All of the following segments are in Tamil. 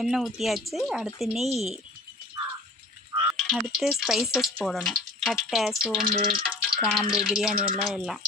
எண்ணெய் ஊற்றியாச்சு. அடுத்து நெய். அடுத்து ஸ்பைசஸ் போடணும். பட்டை, சோம்பு, கிராம்பு, பிரியாணி எல்லாம்.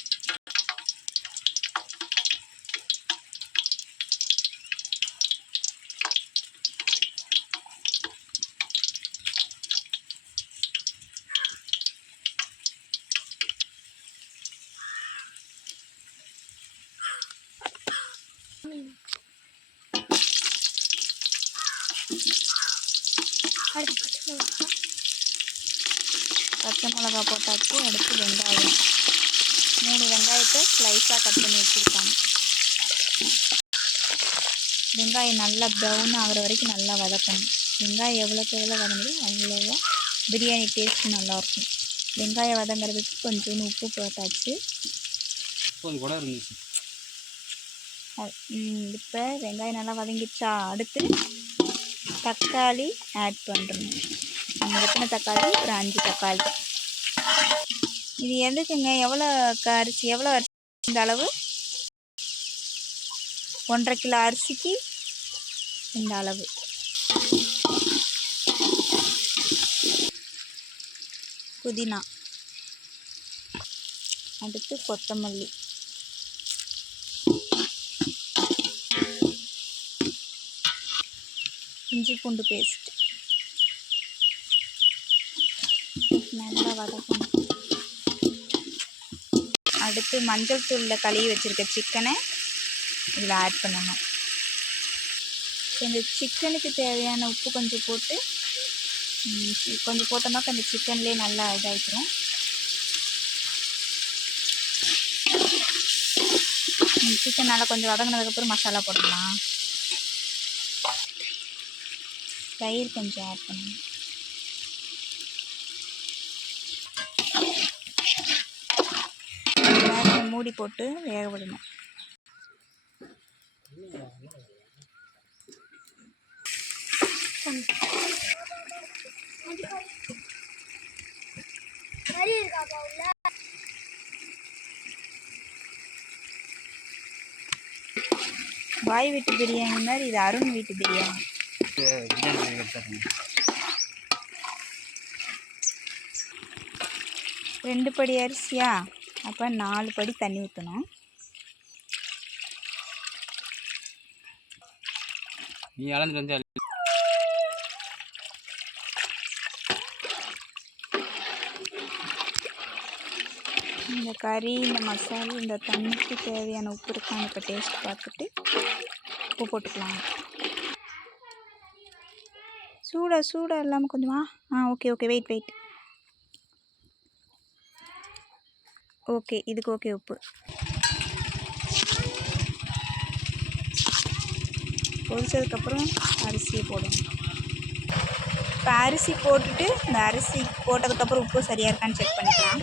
பச்சை மிளகா போட்டாச்சு. அடுத்து வெங்காயம். 3 வெங்காயத்தை ஸ்லைஸாக கட் பண்ணி வச்சுருக்காங்க. வெங்காயம் நல்லா ப்ரௌன் ஆகிற வரைக்கும் நல்லா வதக்கணும். வெங்காயம் எவ்வளோக்கு எவ்வளோ வதங்குதோ அவ்வளோவா பிரியாணி டேஸ்ட் நல்லாயிருக்கும். வெங்காயம் வதங்கிறதுக்கு கொஞ்சோண்டு உப்பு போட்டாச்சு. இப்போ வெங்காயம் நல்லா வதங்கிடுச்சா? அடுத்து தக்காளி ஆட் பண்ணுறோம். எத்தனை தக்காளி? ஒரு 5 தக்காளி. இது எதுக்குங்க? எவ்வளோ அரிசி இந்த அளவு? 1.5 கிலோ அரிசிக்கு இந்த அளவு. புதினா. அடுத்து கொத்தமல்லி. இஞ்சி பூண்டு பேஸ்ட். நல்லா வதக்கணும். அடுத்து மஞ்சள் தூளில் கழுவி வச்சுருக்க சிக்கனை இதில் ஆட் பண்ணணும். இந்த சிக்கனுக்கு தேவையான உப்பு கொஞ்சம் போட்டு கொஞ்சம் போட்டோம்னாக்க அந்த சிக்கன்லேயே நல்லா இதாகிடும். சிக்கன் நல்லா கொஞ்சம் வதங்கினதுக்கப்புறம் மசாலா போடலாம். தயிர் கொஞ்சம் ஆட் பண்ணணும். மூடி போட்டு வேக விடணும். பாய் வீட்டு பிரியாணி மாதிரி இது அருண் வீட்டு பிரியாணி. 2 படி அரிசியா? அப்போ 4 படி தண்ணி ஊற்றணும். இந்த கறி, இந்த மசாலா, இந்த தண்ணிக்கு தேவையான உப்பு இருக்கான்னு இப்போ டேஸ்ட் பார்த்துட்டு உப்பு போட்டுக்கலாம். சூடாக இல்லாமல் கொஞ்சமா. Okay wait. ஓகே, இதுக்கு ஓகே உப்பு. பொரிச்சதுக்கப்புறம் அரிசியை போடணும். இப்போ அரிசி போட்டுட்டு இந்த அரிசி போட்டதுக்கப்புறம் உப்பு சரியாக இருக்கான்னு செக் பண்ணிக்கலாம்.